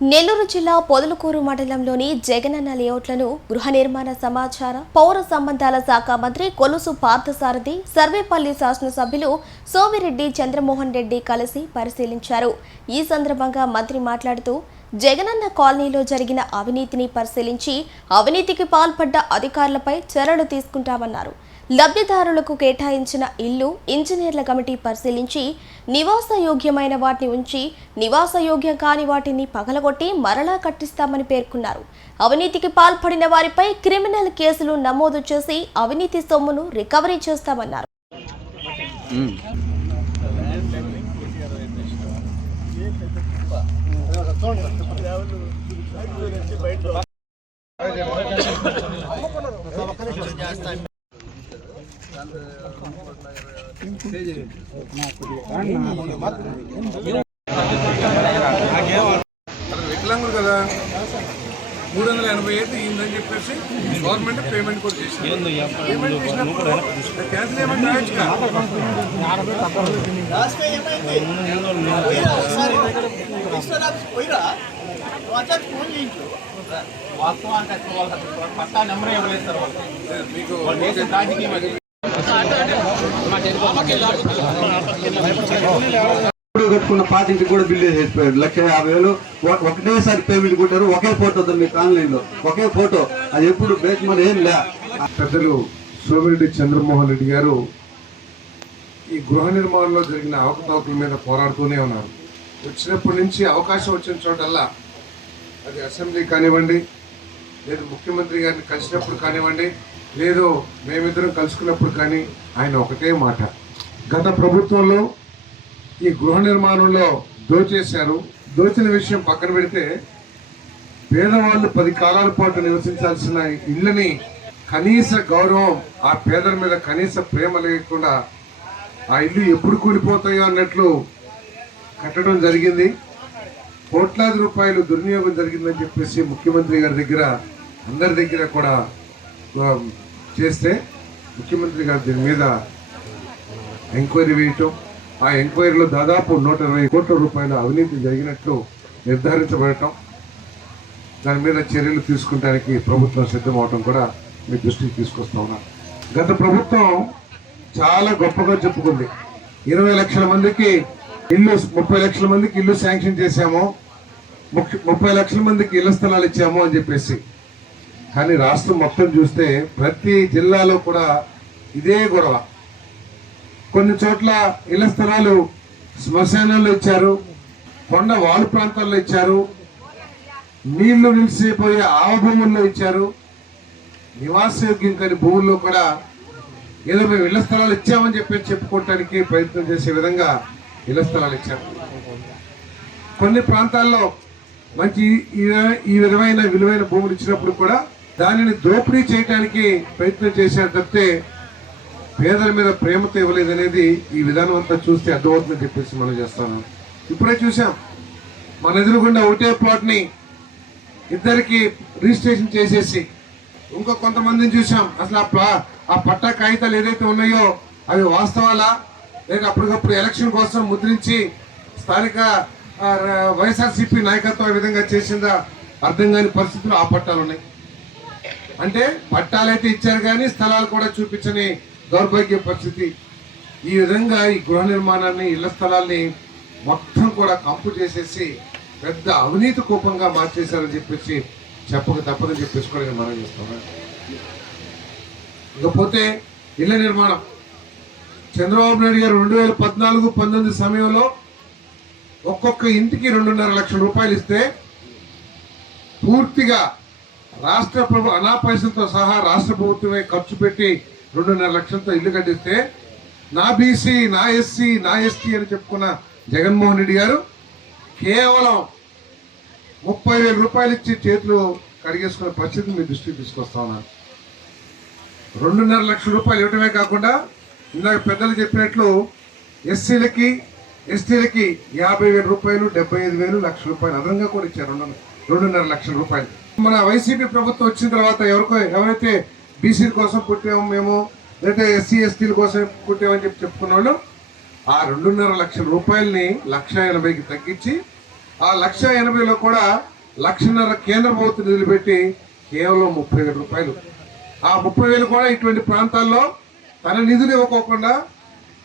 నెల్లూరు జిల్లా పొదలకూరు మండలంలోని జగనన్న లేఅవుట్లను గృహ నిర్మాణ సమాచార పౌర సంబంధాల శాఖ మంత్రి కొలుసు పార్థసారథి సర్వేపల్లి శాసనసభ్యులు సోమిరెడ్డి చంద్రమోహన్ రెడ్డి కలిసి పరిశీలించారు. ఈ సందర్భంగా మంత్రి మాట్లాడుతూ జగనన్న కాలనీలో జరిగిన అవినీతిని పరిశీలించి అవినీతికి పాల్పడ్డ అధికారులపై చర్యలు తీసుకుంటామన్నారు. లబ్ధిదారులకు కేటాయించిన ఇల్లు ఇంజనీర్ల కమిటీ పరిశీలించి నివాసయోగ్యమైన వాటిని ఉంచి నివాసయోగ్యం కాని వాటిని పగలగొట్టి మరలా కట్టిస్తామని పేర్కొన్నారు. అవినీతికి పాల్పడిన వారిపై క్రిమినల్ కేసులు నమోదు చేసి అవినీతి సొమ్మును రికవరీ చేస్తామన్నారు. వికలాంగులు కదా 385 అయిందని చెప్పేసి గవర్నమెంట్ పేమెంట్ కూడా చేసింది. పేమెంట్ చేసినప్పుడు క్యాన్సిల్ ఏమంటే కట్టుకున్న పాతింటి కూడా బిల్లు చేసిపోయారు. 1,50,000 ఒకటేసారి పేమెంట్ కొట్టారు. ఒకే ఫోటో మీకు ఆన్లైన్ లో ఒకే ఫోటో, అది ఎప్పుడు బ్రేక్ మీద ఏం లే. పెద్దలు సోమిరెడ్డి చంద్రమోహన్ రెడ్డి గారు ఈ గృహ నిర్మాణంలో జరిగిన అవకతవకల మీద పోరాడుతూనే ఉన్నారు. వచ్చినప్పటి నుంచి అవకాశం వచ్చిన చోటల్లా, అది అసెంబ్లీ కానివ్వండి, లేదు ముఖ్యమంత్రి గారిని కలిసినప్పుడు కానివ్వండి, లేదు మేమిద్దరం కలుసుకున్నప్పుడు కానీ ఆయన ఒకటే మాట, గత ప్రభుత్వంలో ఈ గృహ నిర్మాణంలో దోచేశారు. దోచిన విషయం పక్కన పెడితే పేదవాళ్ళు 10 కాలాల పాటు నివసించాల్సిన ఇళ్ళని కనీస గౌరవం, ఆ పేదల మీద కనీస ప్రేమ లేకుండా ఆ ఇల్లు ఎప్పుడు కూలిపోతాయో అన్నట్లు కట్టడం జరిగింది. కోట్లాది రూపాయలు దుర్వినియోగం జరిగిందని చెప్పేసి ముఖ్యమంత్రి గారి దగ్గర, అందరి దగ్గర కూడా చేస్తే ముఖ్యమంత్రి గారు దీని మీద ఎంక్వైరీ వేయటం, ఆ ఎంక్వైరీలో దాదాపు 120 కోట్ల రూపాయల అవినీతి జరిగినట్లు నిర్ధారించబడటం, దాని మీద చర్యలు తీసుకుంటానికి ప్రభుత్వం సిద్ధమవటం కూడా మీ దృష్టికి తీసుకొస్తా ఉన్నారు. గత ప్రభుత్వం చాలా గొప్పగా చెప్పుకుంది. 20 లక్షల మందికి ఇల్లు, 30 లక్షల మందికి ఇల్లు శాంక్షన్ చేశాము, 30 లక్షల మందికి ఇళ్ల స్థలాలు ఇచ్చాము అని చెప్పేసి. కానీ రాష్ట్రం మొత్తం చూస్తే ప్రతి జిల్లాలో కూడా ఇదే గొడవ. కొన్ని చోట్ల ఇళ్ల స్థలాలు శ్మశానాల్లో ఇచ్చారు, కొండ వాలు ప్రాంతాల్లో ఇచ్చారు, నీళ్లు నిలిచిపోయే ఆవ భూముల్లో ఇచ్చారు, నివాసయోగ్యం కాని భూముల్లో కూడా ఏదో మేము ఇళ్ల స్థలాలు ఇచ్చామని చెప్పి చెప్పుకోవటానికి ప్రయత్నం చేసే విధంగా ఇళ్ల స్థలాలు ఇచ్చారు. కొన్ని ప్రాంతాల్లో మంచి ఈ విధమైన విలువైన భూములు ఇచ్చినప్పుడు కూడా దానిని దోపిడీ చేయడానికి ప్రయత్నం చేశారు తప్పితే పేదల మీద ప్రేమతో ఇవ్వలేదనేది ఈ విధానం అంతా చూస్తే అర్థమవుతుందని చెప్పేసి మనం చేస్తాను. ఇప్పుడే చూసాం, మన ఎదురుగుండా ఒకటే ప్లాట్ని ఇద్దరికి రిజిస్ట్రేషన్ చేసేసి, ఇంకో కొంతమందిని చూసాం అసలు ఆ పట్టా కాగితాలు ఏదైతే ఉన్నాయో అవి వాస్తవాలా లేక అప్పటికప్పుడు ఎలక్షన్ కోసం ముద్రించి స్థానిక వైఎస్ఆర్సీపీ నాయకత్వం ఈ విధంగా చేసిందా అర్థం కాని పరిస్థితులు ఆ పట్టాలు ఉన్నాయి. అంటే పట్టాలైతే ఇచ్చారు కానీ స్థలాలు కూడా చూపించని దౌర్భాగ్య పరిస్థితి. ఈ విధంగా ఈ గృహ నిర్మాణాన్ని, ఇళ్ల స్థలాల్ని మొత్తం కూడా కంపు చేసేసి పెద్ద అవినీతి కూపంగా మార్చేశారని చెప్పేసి చెప్పక తప్పదని చెప్పేసి కూడా నేను మనం చేస్తున్నాను. ఇకపోతే ఇళ్ల నిర్మాణం, చంద్రబాబు నాయుడు గారు 2014-19 సమయంలో ఒక్కొక్క ఇంటికి 2.5 లక్షల రూపాయలు ఇస్తే పూర్తిగా రాష్ట్ర అనా పైసలతో సహా రాష్ట్ర ప్రభుత్వమే ఖర్చు పెట్టి 2.5 లక్షలతో ఇల్లు కట్టిస్తే నా బీసీ, నా ఎస్సీ, నా ఎస్టీ అని చెప్పుకున్న జగన్మోహన్ రెడ్డి గారు కేవలం 30,000 రూపాయలు ఇచ్చి చేతులు కడిగేసుకునే పరిస్థితి మీ దృష్టికి తీసుకొస్తా ఉన్నాను. 2.5 లక్షల రూపాయలు ఇవ్వటమే కాకుండా ఇందాక పెద్దలు చెప్పినట్లు ఎస్సీలకి, ఎస్టీలకి 50,000 రూపాయలు, 75,000, 1,00,000 రూపాయలు అదనంగా కూడా ఇచ్చారు. 2.5 లక్షల రూపాయలు. మన వైసీపీ ప్రభుత్వం వచ్చిన తర్వాత ఎవరైతే బీసీల కోసం పుట్టాము మేము, లేకపోతే ఎస్సీ ఎస్టీల కోసం పుట్టామని చెప్పుకున్న వాళ్ళు ఆ 2.5 లక్షల రూపాయలని 1,80,000కి తగ్గించి ఆ 1,80,000లో కూడా 1,50,000 కేంద్ర ప్రభుత్వం నిధులు పెట్టి కేవలం 30,000 రూపాయలు. ఆ 30,000 కూడా ఇటువంటి ప్రాంతాల్లో తన నిధులు ఇవ్వకోకుండా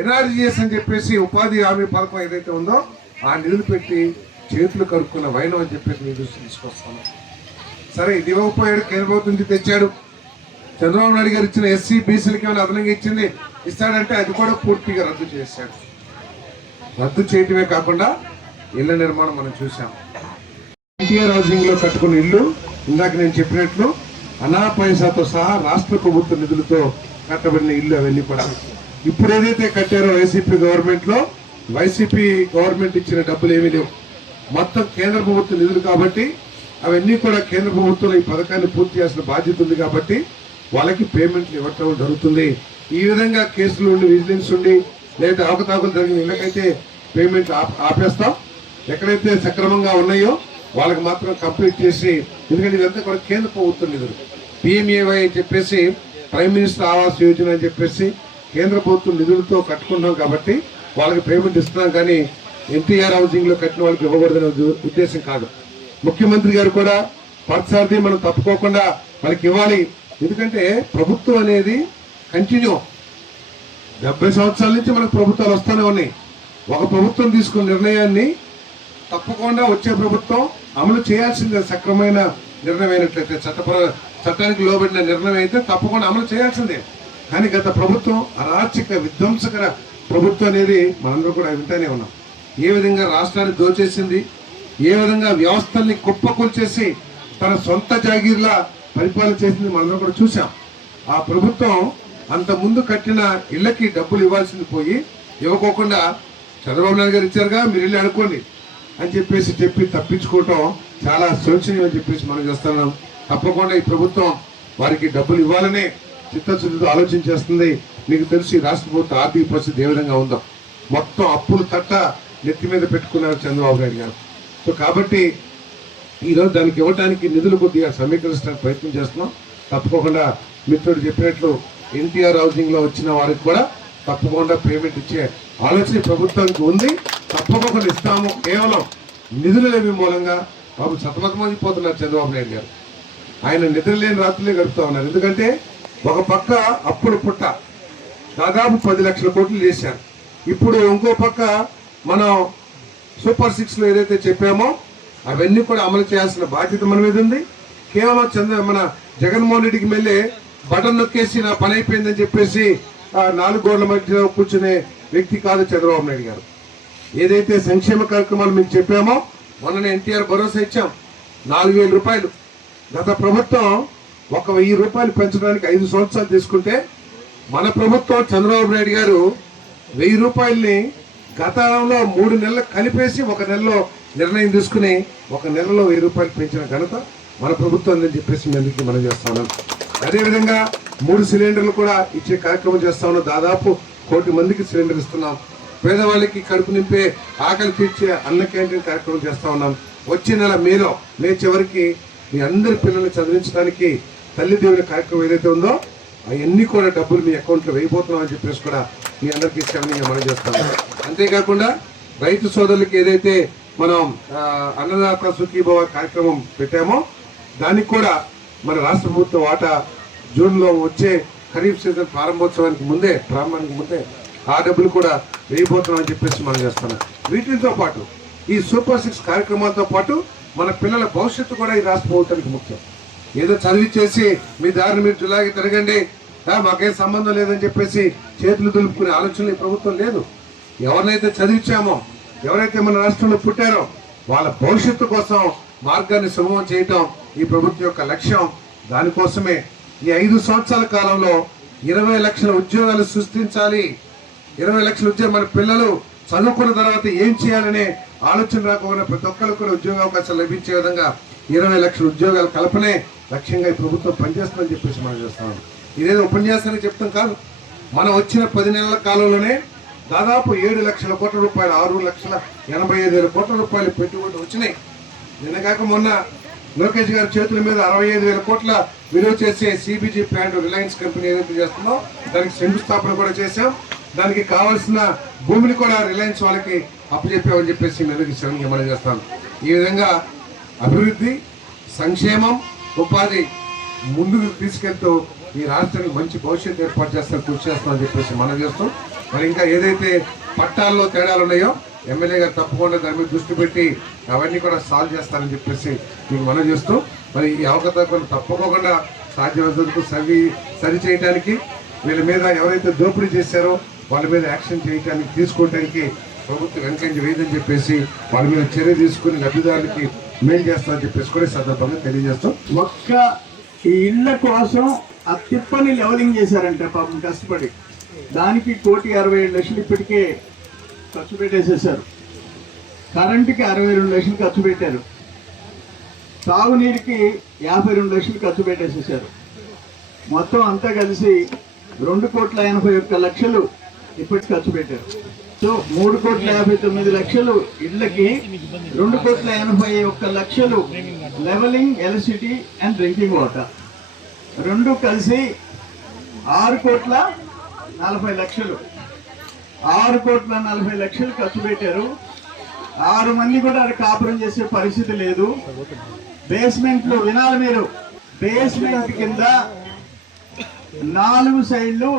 ఎన్ఆర్జీఎస్ అని చెప్పేసి ఉపాధి హామీ పథకం ఏదైతే ఉందో ఆ నిధులు పెట్టి చేతులు కడుక్కున్న వైనం అని చెప్పేసి మీ దృష్టి తీసుకొస్తాను. సరే, ఇది ఇవ్వకపోయాడు, కేంద్ర ప్రభుత్వం నుంచి తెచ్చాడు. చంద్రబాబు నాయుడు గారు ఇచ్చిన ఎస్సీ బీసీలకి ఏమైనా అదనంగా ఇచ్చింది ఇస్తాడంటే అది కూడా పూర్తిగా రద్దు చేశాడు. రద్దు చేయటమే కాకుండా ఇళ్ల నిర్మాణం మనం చూసాం. ఎన్టీఆర్ హౌసింగ్ లో కట్టుకున్న ఇల్లు ఇందాక నేను చెప్పినట్లు అనా పైసాతో సహా రాష్ట్ర ప్రభుత్వ నిధులతో కట్టబడిన ఇల్లు అవన్నీ కూడా ఇప్పుడు ఏదైతే కట్టారో వైసీపీ గవర్నమెంట్ లో, వైసీపీ గవర్నమెంట్ ఇచ్చిన డబ్బులు ఏమీ లేవు, మొత్తం కేంద్ర ప్రభుత్వ నిధులు కాబట్టి అవన్నీ కూడా కేంద్ర ప్రభుత్వంలో ఈ పథకాన్ని పూర్తి చేయాల్సిన బాధ్యత ఉంది కాబట్టి వాళ్ళకి పేమెంట్లు ఇవ్వటం జరుగుతుంది. ఈ విధంగా కేసులు ఉండి, విజిలెన్స్ ఉండి, లేదా అవకతవకలు జరిగిన ఇళ్ళకైతే పేమెంట్ ఆపేస్తాం. ఎక్కడైతే సక్రమంగా ఉన్నాయో వాళ్ళకి మాత్రం కంప్లీట్ చేసి, ఎందుకంటే ఇదంతా కూడా కేంద్ర ప్రభుత్వం నిధులు. పిఎంఏవై అని చెప్పేసి, ప్రైమ్ మినిస్టర్ ఆవాస్ యోజన అని చెప్పేసి కేంద్ర ప్రభుత్వం నిధులతో కట్టుకుంటాం కాబట్టి వాళ్ళకి పేమెంట్ ఇస్తున్నాం, కానీ ఎన్టీఆర్ హౌసింగ్ లో కట్టిన వాళ్ళకి ఇవ్వకూడదనే ఉద్దేశం కాదు. ముఖ్యమంత్రి గారు కూడా పర్సార్ది మనం తప్పుకోకుండా వాళ్ళకి ఇవ్వాలి. ఎందుకంటే ప్రభుత్వం అనేది కంటిన్యూ 70 సంవత్సరాల నుంచి మనకు ప్రభుత్వాలు వస్తూనే ఉన్నాయి. ఒక ప్రభుత్వం తీసుకున్న నిర్ణయాన్ని తప్పకుండా వచ్చే ప్రభుత్వం అమలు చేయాల్సిందే. సక్రమైన నిర్ణయం అయినట్లయితే, చట్టానికి లోబడిన నిర్ణయం అయితే తప్పకుండా అమలు చేయాల్సిందే. కానీ గత ప్రభుత్వం అరాచక విధ్వంసకర ప్రభుత్వం అనేది మనందరూ కూడా వింటానే ఉన్నాం. ఏ విధంగా రాష్ట్రాన్ని దోచేసింది, ఏ విధంగా వ్యవస్థల్ని కుప్పకూల్చేసి తన సొంత జాగీర్లా పరిపాలన చేసింది మనందరం కూడా చూసాం. ఆ ప్రభుత్వం అంత ముందు కట్టిన ఇళ్లకి డబ్బులు ఇవ్వాల్సింది పోయి ఇవ్వకోకుండా చంద్రబాబు నాయుడు గారు ఇచ్చారుగా, మీరు ఇల్లు అడుకోండి అని చెప్పి తప్పించుకోవటం చాలా శోచనీయం అని చెప్పేసి మనం చేస్తున్నాం. తప్పకుండా ఈ ప్రభుత్వం వారికి డబ్బులు ఇవ్వాలనే చిత్తశుద్ధితో ఆలోచన చేస్తుంది. మీకు తెలిసి రాష్ట్ర ప్రభుత్వ ఆర్థిక పరిస్థితి ఏ విధంగా ఉందో, మొత్తం అప్పులు తట్ట నెత్తి మీద పెట్టుకున్నారు చంద్రబాబు నాయుడు గారు. సో కాబట్టి ఈరోజు దానికి ఇవ్వడానికి నిధులు కొద్దిగా సమీకరించడానికి ప్రయత్నం చేస్తున్నాం. తప్పకుండా మిత్రుడు చెప్పినట్లు ఎన్టీఆర్ హౌసింగ్ లో వచ్చిన వారికి కూడా తప్పకుండా పేమెంట్ ఇచ్చే ఆలోచన ప్రభుత్వానికి ఉంది. తప్పకుండా ఇస్తాము. కేవలం నిధులు లేని మూలంగా బాబు సతమతమైపోతున్నారు చంద్రబాబు నాయుడు గారు. ఆయన నిద్ర లేని రాత్రులే గడుపుతా ఉన్నారు. ఎందుకంటే ఒక పక్క అప్పుడు పుట్ట దాదాపు 10 లక్షల కోట్లు చేశారు. ఇప్పుడు ఇంకో పక్క మనం సూపర్ 6 లో ఏదైతే చెప్పామో అవన్నీ కూడా అమలు చేయాల్సిన బాధ్యత మన మీద ఉంది. కేవలం మన జగన్మోహన్ రెడ్డికి మళ్ళీ బటన్ నొక్కేసి నా పని అయిపోయిందని చెప్పేసి 4 గోడల మధ్య కూర్చునే వ్యక్తి కాదు చంద్రబాబు నాయుడు గారు. ఏదైతే సంక్షేమ కార్యక్రమాలు మీకు చెప్పామో, మొన్ననే ఎన్టీఆర్ భరోసా ఇచ్చాం 4,000 రూపాయలు. గత ప్రభుత్వం 1,000 రూపాయలు పెంచడానికి 5 సంవత్సరాలు తీసుకుంటే, మన ప్రభుత్వం చంద్రబాబు నాయుడు గారు 1,000 రూపాయలని గతంలో 3 నెలలు కలిపేసి 1 నెలలో నిర్ణయం తీసుకుని 1 నెలలో 1,000 రూపాయలు పెంచిన ఘనత మన ప్రభుత్వం అని చెప్పేసి మేము మనం చేస్తా ఉన్నాం. అదేవిధంగా 3 సిలిండర్లు కూడా ఇచ్చే కార్యక్రమం చేస్తా ఉన్నాం. దాదాపు 1 కోటి మందికి సిలిండర్ ఇస్తున్నాం. పేదవాళ్ళకి కడుపు నింపే, ఆకలి తీర్చే అన్న క్యాంటీన్ కార్యక్రమం చేస్తా ఉన్నాం. వచ్చే నెల మే చివరికి మీ అందరి పిల్లల్ని చదివించడానికి తల్లి దేవుని కార్యక్రమం ఏదైతే ఉందో అవన్నీ కూడా డబ్బులు మీ అకౌంట్లో వేయబోతున్నాం అని చెప్పేసి కూడా మీ అందరికీ క్షేమంగా మనం చేస్తాం. అంతేకాకుండా రైతు సోదరులకి ఏదైతే మనం అన్నదాత సుఖీభవ కార్యక్రమం పెట్టామో దానికి కూడా మన రాష్ట్ర ప్రభుత్వ వాటా జూన్లో వచ్చే ఖరీఫ్ సీజన్ ప్రారంభానికి ముందే ఆ డబ్బులు కూడా వేయబోతున్నాం అని చెప్పేసి మనం చేస్తున్నాం. వీటితో పాటు ఈ సూపర్ 6 కార్యక్రమాలతో పాటు మన పిల్లల భవిష్యత్తు కూడా ఈ రాష్ట్ర ప్రభుత్వానికి ముఖ్యం. ఏదో చదివిచ్చేసి మీ దారిని మీరు జులాగి తిరగండి, మాకేం సంబంధం లేదని చెప్పేసి చేతులు దులుపుకునే ఆలోచనలు ఈ ప్రభుత్వం లేదు. ఎవరినైతే చదివించామో, ఎవరైతే మన రాష్ట్రంలో పుట్టారో వాళ్ళ భవిష్యత్తు కోసం మార్గాన్ని సుగమం చేయటం ఈ ప్రభుత్వం యొక్క లక్ష్యం. దానికోసమే ఈ 5 సంవత్సరాల కాలంలో 20 లక్షల ఉద్యోగాలు సృష్టించాలి. 20 లక్షల ఉద్యోగాలు, మన పిల్లలు చదువుకున్న తర్వాత ఏం చేయాలనే ఆలోచన రాకుండా ప్రతి ఒక్కరికి కూడా ఉద్యోగ అవకాశాలు లభించే విధంగా 20 లక్షల ఉద్యోగాల కల్పనే లక్ష్యంగా ఈ ప్రభుత్వం పనిచేస్తుందని చెప్పేసి మనం చేస్తాం. ఇదేదో ఉపన్యాసానికి చెప్తాం కాదు. మనం వచ్చిన 10 నెలల కాలంలోనే దాదాపు 7 లక్షల కోట్ల రూపాయలు, 6,85,000 కోట్ల రూపాయలు పెట్టుబడులు వచ్చినాయి. నిన్నగాక మొన్న లోకేష్ గారి చేతుల మీద 65,000 కోట్ల విలువ చేసే సిబిజీ ప్లాంట్ రిలయన్స్ కంపెనీ ఏదైతే చేస్తుందో దానికి శంకుస్థాపన కూడా చేశాం. దానికి కావాల్సిన భూమిని కూడా రిలయన్స్ వాళ్ళకి అప్పచెప్పామని చెప్పేసి మెదకి శ్రమంగా మనం చేస్తాం. ఈ విధంగా అభివృద్ధి, సంక్షేమం, ఉపాధి ముందుకు తీసుకెళ్తూ ఈ రాష్ట్రానికి మంచి భవిష్యత్తు ఏర్పాటు కృషి చేస్తామని చెప్పేసి మనం చేస్తాం. మరి ఇంకా ఏదైతే పట్టాల్లో తేడాలు ఉన్నాయో ఎమ్మెల్యే గారు తప్పకుండా దాని మీద దృష్టి పెట్టి అవన్నీ కూడా సాల్వ్ చేస్తారని చెప్పేసి మీకు మనం చేస్తూ, మరి ఈ అవకతవకలు తప్పకుండా సాధ్యమైనందుకు సరి చేయడానికి, వీళ్ళ మీద ఎవరైతే దోపిడీ చేశారో వాళ్ళ మీద యాక్షన్ చేయడానికి తీసుకోవడానికి ప్రభుత్వం వెనకంజ వేయదని చెప్పేసి వాళ్ళ మీద చర్య తీసుకుని లబ్ధిదారులకి మేలు చేస్తారని చెప్పేసి కూడా సందర్భంగా తెలియజేస్తాం. ఒక్క ఈ ఇళ్ల కోసం ఆ తిప్పని లెవలింగ్ చేశారంట పాపం కష్టపడి. దానికి 1,67,00,000 ఇప్పటికే ఖర్చు పెట్టేసేసారు. కరెంటుకి 62 లక్షలు ఖర్చు పెట్టారు. తాగునీరుకి 52 లక్షలు ఖర్చు పెట్టేసేసారు. మొత్తం అంతా కలిసి 2,81,00,000 ఇప్పటికి ఖర్చు పెట్టారు. సో 3,59,00,000 ఇళ్ళకి 2,81,00,000 levelling, electricity and drinking water రెండు కలిసి 6,40,00,000 6,40,00,000 ఖర్చు పెట్టారు. 6 మంది కూడా అది కాపురం చేసే పరిస్థితి లేదు. బేస్మెంట్ లో వినాలి మీరు, బేస్మెంట్ కింద 4 సైడ్లు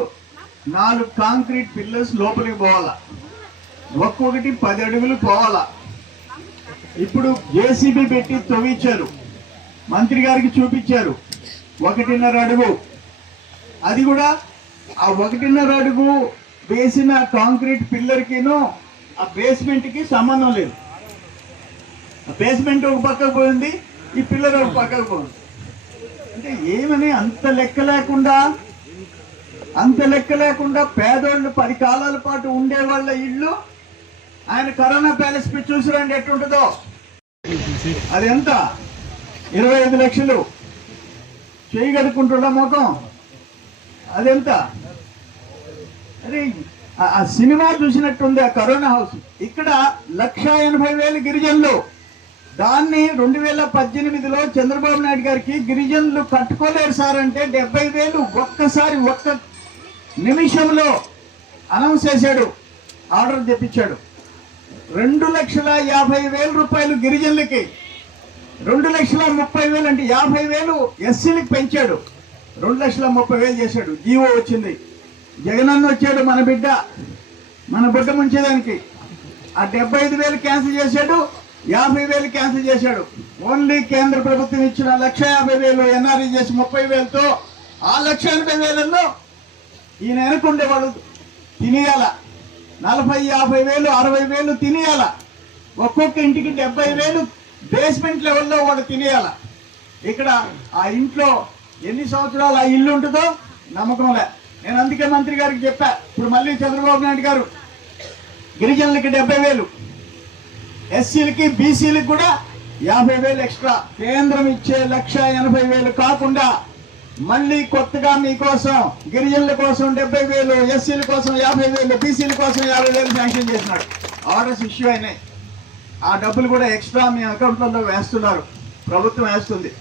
4 కాంక్రీట్ పిల్లర్స్ లోపలికి పోవాలా, ఒక్కొక్కటి 10 అడుగులు పోవాలా. ఇప్పుడు జేసీబీ పెట్టి తవ్వించారు, మంత్రి గారికి చూపించారు 1.5 అడుగు. అది కూడా ఆ 1.5 అడుగు వేసిన కాంక్రీట్ పిల్లర్ కిను ఆ బేస్మెంట్ కి సంబంధం లేదు. ఆ బేస్మెంట్ ఒక పక్కకు పోయింది, ఈ పిల్లర్ ఒక పక్కకు పోయింది. అంటే ఏమని అంత లెక్క లేకుండా పేదోళ్ళు 10 కాలాల పాటు ఉండే వాళ్ళ ఇళ్ళు ఆయన కరోనా ప్యాలెస్ పై చూసిరండి ఎట్లుంటుందో. అది ఎంత? 25 లక్షలు చేయగలుగుకుంటున్న ముఖం అదెంత? అరే ఆ సినిమా చూసినట్టుంది ఆ కరోనా హౌస్. ఇక్కడ 1,80,000 గిరిజనులు, దాన్ని 2018లో చంద్రబాబు నాయుడు గారికి గిరిజనులు కట్టుకోలేరు సార్ అంటే 70,000 ఒక్కసారి ఒక్క నిమిషంలో అనౌన్స్ చేశాడు, ఆర్డర్ తెప్పించాడు. 2,50,000 రూపాయలు గిరిజనులకి, 2,30,000 అంటే 50,000 ఎస్సీలకు పెంచాడు, 2,30,000 చేశాడు. జీవో వచ్చింది, జగనన్న వచ్చాడు మన బిడ్డ ముంచేదానికి. ఆ 75,000 క్యాన్సిల్ చేశాడు, 50,000 క్యాన్సిల్ చేశాడు. ఓన్లీ కేంద్ర ప్రభుత్వం ఇచ్చిన 1,50,000 ఎన్ఆర్ఈ చేసి 30,000తో ఆ 1,80,000లో ఈయన వెనకుండే వాళ్ళు తినేయాల. 40,000, 50,000, 60,000 తినేయాల. ఒక్కొక్క ఇంటికి 70,000 బేస్మెంట్ లెవెల్లో వాడు తినేయాల. ఇక్కడ ఆ ఇంట్లో ఎన్ని సంవత్సరాలు ఆ ఇల్లు ఉంటుందో నమ్మకంలే. నేను అందుకే మంత్రి గారికి చెప్పా, ఇప్పుడు మళ్ళీ చంద్రబాబు నాయుడు గారు గిరిజనులకి 70,000, ఎస్సీలకి బీసీలకి కూడా 50,000 ఎక్స్ట్రా, కేంద్రం ఇచ్చే 1,80,000 కాకుండా మళ్ళీ కొత్తగా మీకోసం గిరిజనుల కోసం 70,000, ఎస్సీల కోసం 50,000, బీసీల కోసం 50,000 శాంక్షన్ చేసినాడు. ఆర్డర్స్ ఇష్యూ అయినాయి. ఆ డబ్బులు కూడా ఎక్స్ట్రా మీ అకౌంట్లలో వేస్తున్నారు, ప్రభుత్వం వేస్తుంది.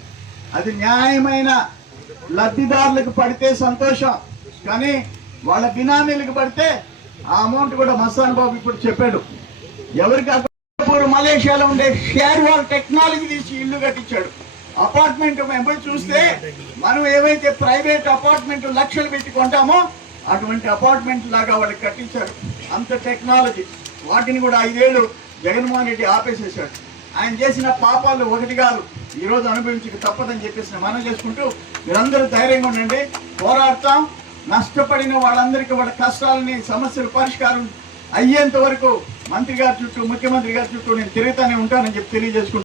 అది న్యాయమైన లబ్ధిదారులకు పడితే సంతోషం, కానీ వాళ్ళ బినామీలకు పడితే ఆ అమౌంట్ కూడా మస్తాన్ బాబు ఇప్పుడు చెప్పాడు. ఎవరికి మలేషియాలో ఉండే షేర్ వాల్ టెక్నాలజీ తీసి ఇల్లు కట్టించాడు. అపార్ట్మెంట్ మేము చూస్తే మనం ఏవైతే ప్రైవేట్ అపార్ట్మెంట్ లక్షలు పెట్టి కొంటామో అటువంటి అపార్ట్మెంట్ లాగా వాళ్ళకి కట్టించారు. అంత టెక్నాలజీ. వాటిని కూడా 5 ఏళ్ళు జగన్మోహన్ రెడ్డి ఆపేసేసాడు. ఆయన చేసిన పాపాలు ఒకటి కాదు, ఈరోజు అనుభవించక తప్పదని చెప్పేసి మనం చేసుకుంటూ మీరందరూ ధైర్యంగా ఉండండి, పోరాడతాం. నష్టపడిన వాళ్ళందరికీ వాళ్ళ కష్టాలని, సమస్యలు పరిష్కారం అయ్యేంత వరకు మంత్రి గారి చుట్టూ, ముఖ్యమంత్రి గారి చుట్టూ నేను తిరుగుతూనే ఉంటానని చెప్పి తెలియజేసుకుంటూ